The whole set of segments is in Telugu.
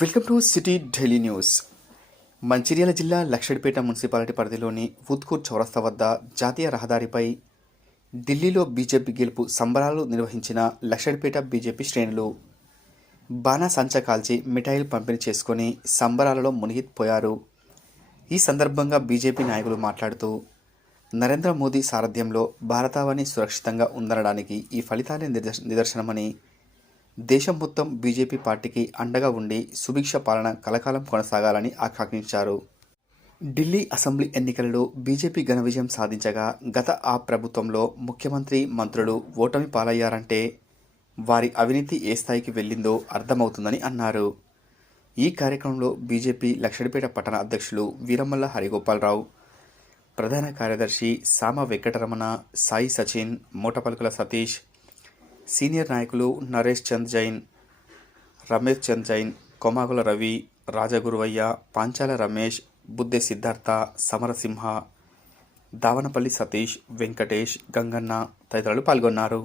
Welcome to city Delhi news. Mancherial జిల్లా లక్షడిపేట మున్సిపాలిటీ పరిధిలోని ఉద్కూర్ చౌరస్తా వద్ద జాతీయ రహదారిపై ఢిల్లీలో బీజేపీ గెలుపు సంబరాలు నిర్వహించిన లక్షడిపేట బీజేపీ శ్రేణులు బాణాసంచ కాల్చి మిఠాయిలు పంపిణీ చేసుకొని సంబరాలలో మునిగిపోయారు. ఈ సందర్భంగా బీజేపీ నాయకులు మాట్లాడుతూ నరేంద్ర మోదీ సారథ్యంలో భారతావని సురక్షితంగా ఉందనడానికి ఈ ఫలితాలే నిదర్శనమని దేశం మొత్తం బీజేపీ పార్టీకి అండగా ఉండి సుభిక్ష పాలన కలకాలం కొనసాగాలని ఆకాంక్షించారు. ఢిల్లీ అసెంబ్లీ ఎన్నికలలో బీజేపీ ఘన విజయం సాధించగా గత ఆ ప్రభుత్వంలో ముఖ్యమంత్రి మంత్రులు ఓటమి పాలయ్యారంటే వారి అవినీతి ఏ స్థాయికి వెళ్ళిందో అర్థమవుతుందని అన్నారు. ఈ కార్యక్రమంలో బీజేపీ లక్షడిపేట పట్టణ అధ్యక్షులు వీరమల్ల హరిగోపాలరావు ప్రధాన కార్యదర్శి సామ వెంకటరమణ సాయి సచిన్ మూటపలుకుల సతీష్ సీనియర్ నాయకులు నరేష్ చంద్ జైన్ రమేష్ చంద్ జైన్ కొమాగుల రవి రాజగురువయ్య పాంచాల రమేష్ బుద్దె సిద్ధార్థ సమరసింహ దావనపల్లి సతీష్ వెంకటేష్ గంగన్న తదితరులు పాల్గొన్నారు.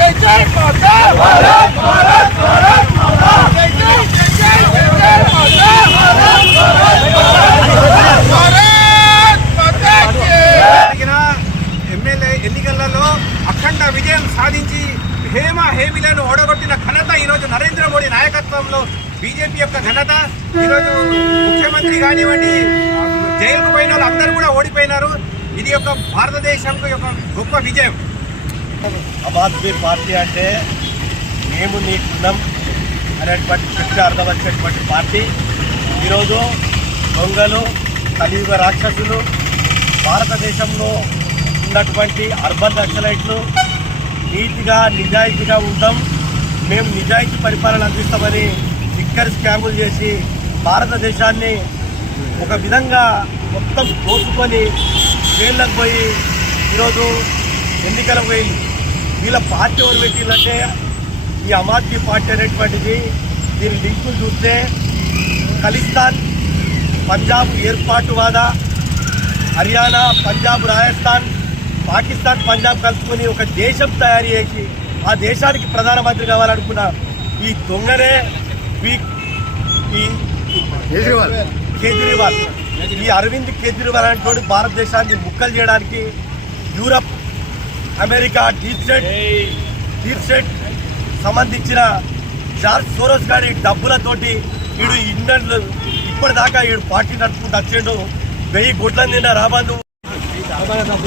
జై జై మాతా భారత్ భారత్ భారత్ మాతా జై జై జై జై జై జై మాతా భారత్ భారత్ భారత్ భారత్ మాతా ఎమ్మెల్యే ఎన్నికలలో అఖండ విజయం సాధించి హేమ హేమిలను ఓడగొట్టిన ఘనత ఈరోజు నరేంద్ర మోడీ నాయకత్వంలో బీజేపీ యొక్క ఘనత. ఈరోజు ముఖ్యమంత్రి కానివ్వండి జైలుకు పోయిన వాళ్ళు అందరూ కూడా ఓడిపోయినారు. ఇది యొక్క భారతదేశం యొక్క గొప్ప విజయం. ఆమ్ ఆద్మీ పార్టీ అంటే మేము నీకున్నాం అనేటువంటి చెప్తే అర్థం వచ్చేటువంటి పార్టీ. ఈరోజు దొంగలు కలియుగ రాక్షసులు భారతదేశంలో ఉన్నటువంటి అర్బన్ నక్సలైట్లు నీతిగా నిజాయితీగా ఉంటాం. మేము నిజాయితీ పరిపాలన అందిస్తామని లిక్కర్ స్కాములు చేసి భారతదేశాన్ని ఒక విధంగా మొత్తం దోచుకొని జైళ్ళకు పోయి ఈరోజు ఎన్నికలకు పోయి వీళ్ళ పార్టీ ఎవరు పెట్టిందంటే ఈ ఆద్మీ పార్టీ అనేటువంటిది. దీని లింకులు చూస్తే ఖలిస్తాన్ పంజాబ్ ఏర్పాటువాద హర్యానా పంజాబ్ రాజస్థాన్ పాకిస్తాన్ పంజాబ్ కలుపుకొని ఒక దేశం తయారు చేసి ఆ దేశానికి ప్రధానమంత్రి కావాలనుకున్న ఈ దొంగనే ఈ ఈ కేజ్రీవాల్. ఈ అరవింద్ కేజ్రీవాల్ అనేటువంటి భారతదేశాన్ని ముక్కలు చేయడానికి యూరప్ అమెరికా డీప్సెట్ డీప్సెట్ సంబంధించిన జార్జ్ సోరోస్ గారి డబ్బులతోటి వీడు ఇండియన్ ఇప్పటిదాకా వీడు పార్టీ నడుపుకుంటూ వచ్చిండు. వెయ్యి గుడ్ల నిన్న రాబందు.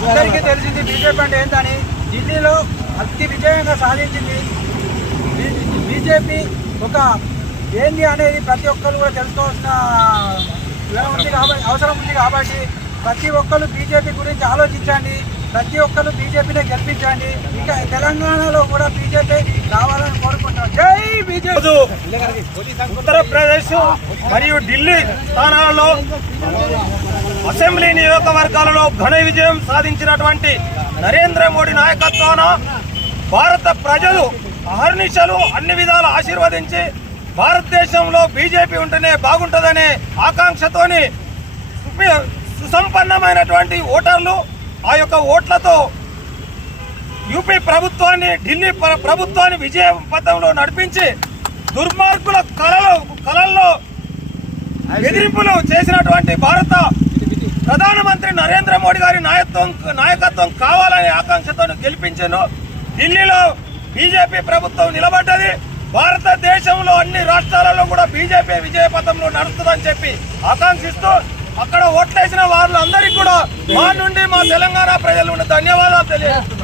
అందరికీ తెలిసింది బీజేపీ అంటే ఏంటని? ఢిల్లీలో అతి విజయంగా సాధించింది. బీజేపీ ఒక ఏంది అనేది ప్రతి ఒక్కరు కూడా తెలుసుకోవాల్సిన ఉంది కాబట్టి అవసరం ఉంది కాబట్టి ప్రతి ఒక్కరు బీజేపీ గురించి ఆలోచించండి. ప్రతి ఒక్కరు బీజేపీనే గెలిపించండి. ఇక తెలంగాణలో కూడా బీజేపీ రావాలని కోరుకుంటున్నాం. జై బీజేపీ! ఉత్తరప్రదేశ్ మరియు ఢిల్లీ స్థానాలలో అసెంబ్లీ నియోజకవర్గాలలో ఘన విజయం సాధించినటువంటి నరేంద్ర మోడీ నాయకత్వాన భారత ప్రజలు అహర్నిశలు అన్ని విధాలు ఆశీర్వదించి భారతదేశంలో బీజేపీ ఉంటేనే బాగుంటుందనే ఆకాంక్షతోని సుసంపన్నమైనటువంటి ఓటర్లు ఆ యొక్క ఓట్లతో యూపీ ప్రభుత్వాన్ని ఢిల్లీ ప్రభుత్వాన్ని విజయ పథంలో నడిపించి దుర్మార్గుల కళలో కళల్లో బెదిరింపులు చేసినటువంటి భారత ప్రధానమంత్రి నరేంద్ర మోడీ గారి నాయకత్వం నాయకత్వం కావాలనే ఆకాంక్షతో గెలిపించాను. ఢిల్లీలో బీజేపీ ప్రభుత్వం నిలబడ్డది. భారతదేశంలో అన్ని రాష్ట్రాలలో కూడా బీజేపీ విజయ పథంలో నడుస్తుందని చెప్పి ఆకాంక్షిస్తూ అక్కడ ఓట్లేసిన వాళ్ళందరికీ కూడా మా నుండి మా తెలంగాణ ప్రజల నుండి ధన్యవాదాలు తెలియజేస్తున్నాం.